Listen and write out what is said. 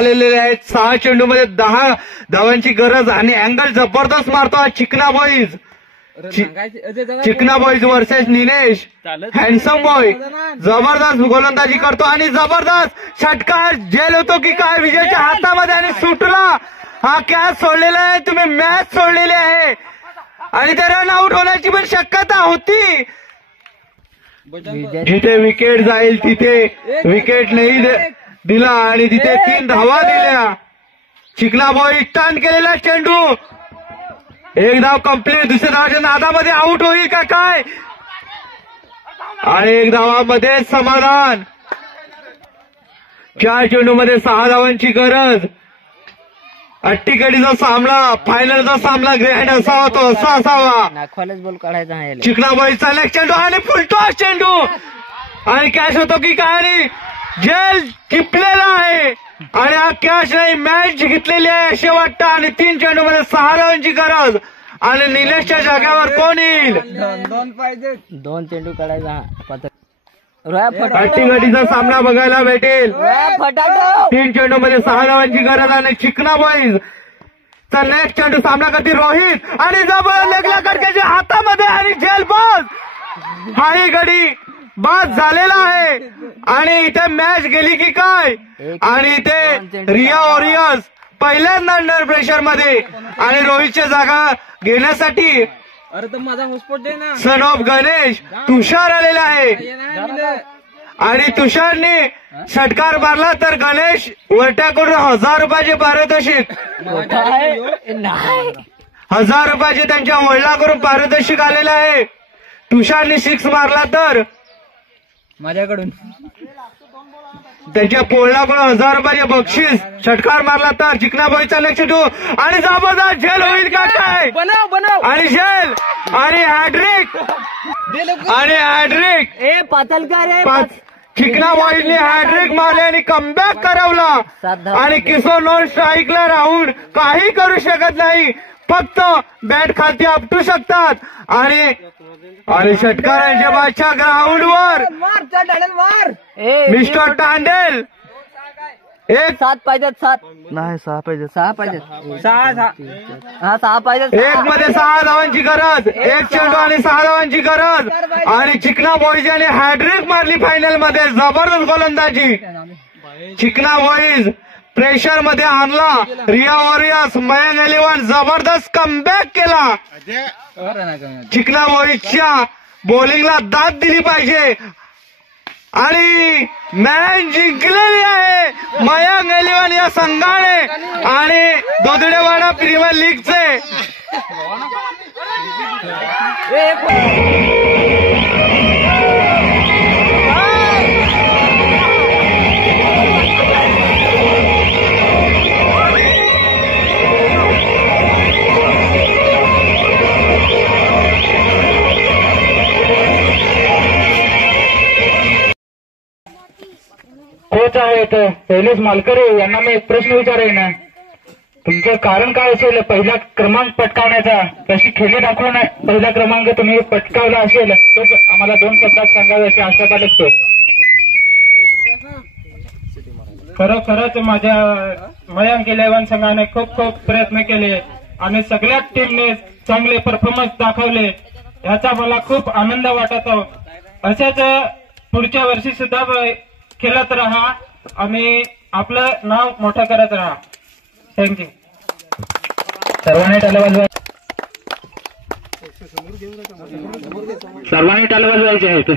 आलेले आहेत. 6 चेंडूमध्ये 10 धावांची गरज आणि अँगल जबरदस्त मारतो हा चिकना बॉईज. चिकना boys versus Nilesh. Handsome boy जबरदस्त गोलंदाजी करतो आणि जबरदस्त षटकार झेल होतो की काय विजयच्या हातामध्ये आणि सुटला. हा कॅच सोडलेला आहे, तुम्ही मॅच सोडलेली आहे आणि ते रन आउट होण्याची पण शक्यता होती. जिथे विकेट जाईल तिथे विकेट नाही दिला आणि तिथे 3 धावा दिल्या. चिकना बॉय टर्न केलेला चेंडू, एक धाव कंप्लीट. दुसऱ्या धावाच्या नादामध्ये आउट होईल का काय आणि 1 धावामध्ये समाधान. 4 चेंडूमध्ये 6 धावांची गरज. अट्टीकडीचा सामना, फायनलचा सामना ग्रँड असावा तो असा असावा. बॉल काढायचा चिकना बॉईचा नेक्स्ट चेंडू आणि फुलटॉस चेंडू आणि कॅच होतो की काय आणि जेल टिपलेला आहे आणि हा कॅच नाही मॅच घेतलेली आहे असे वाटतं. आणि 3 चेंडूमध्ये 6 धावांची गरज आणि निलेशच्या जागेवर कोण येईल. 2 चेंडू काढायचा. अट्टीगडीचा सामना बघायला भेटेल. 3 चेंडूमध्ये 6 धावांची गरज आणि चिकना बॉईज तर नेक्स्ट चेंडू सामना करतील रोहित आणि जबरदस्त लेगला कडक्याच्या हातामध्ये आणि जेल बॉल. हाही गडी बाद झालेला आहे आणि इथे मॅच गेली की काय आणि इथे रिया वॉरियर्स पहिल्यांदा अंडर प्रेशर मध्ये आणि रोहितची जागा घेण्यासाठी सन ऑफ गणेश तुषार आलेला आहे आणि तुषारने षटकार मारला तर गणेश वरट्याकडून 1000 रुपयाचे पारितोषिक 1000 रुपयाचे त्यांच्या वडिलांकडून पारितोषिक आलेलं आहे. तुषारने 6 मारला तर माझ्याकडून त्यांच्या पोळाकडून 1000 रुपयाचे बक्षीस. षटकार मारला तर चिकना बॉईचा नेक्स्ट चेंडू आणि जबरदस्त झेल होईल का काय आणि झेल आणि हॅड्रिक चिकना बॉईजने हॅड्रिक मारले आणि कमबॅक करवला आणि किशोर नॉन स्ट्राईकला राहून काही करू शकत नाही, फक्त बॅट खालती आपटू शकतात आणि षटकारांच्या बादशाह ग्राउंडवर मिस्टर टांडेल. 7 पाहिजेत 7 नाही 6 पाहिजेत 6 पाहिजेत 6 पाहिजेत. 1 मध्ये 6 धावांची गरज, 1 चेंडू आणि 6 धावांची गरज आणि चिकना बॉईज याने हॅड्रिक मारली फायनल मध्ये. जबरदस्त गोलंदाजी चिकना बॉईज प्रेशर मध्ये आणला. रिया वॉरियर्स मयंक 11 जबरदस्त कमबॅक केला. चिकना बॉईजच्या बॉलिंगला दाद दिली पाहिजे आणि मॅच जिंकलेली आहे मयंक 11 या संघाने आणि दोदडेवाडा प्रीमियर लीगचे कोच आहेत शैलेश मालकरे यांना मी एक प्रश्न विचारेन. तुमचं कारण काय असेल पहिला क्रमांक पटकावण्याचा? कशी खेळी दाखवून पहिला क्रमांक तुम्ही पटकावला असेल तर आम्हाला 2 शब्दात सांगाव्याची आशा बाळगतो. खरोखरच माझ्या मयंक 11 संघाने खूप खूप प्रयत्न केले आणि सगळ्याच टीमने चांगले परफॉर्मन्स दाखवले, याचा मला खूप आनंद वाटतो. असेच पुढच्या वर्षी सुद्धा खेळत राहा आणि आपलं नाव मोठं करत राहा. थँक्यू. सर्वांनी टाळ्या वाजवायचे आहेत.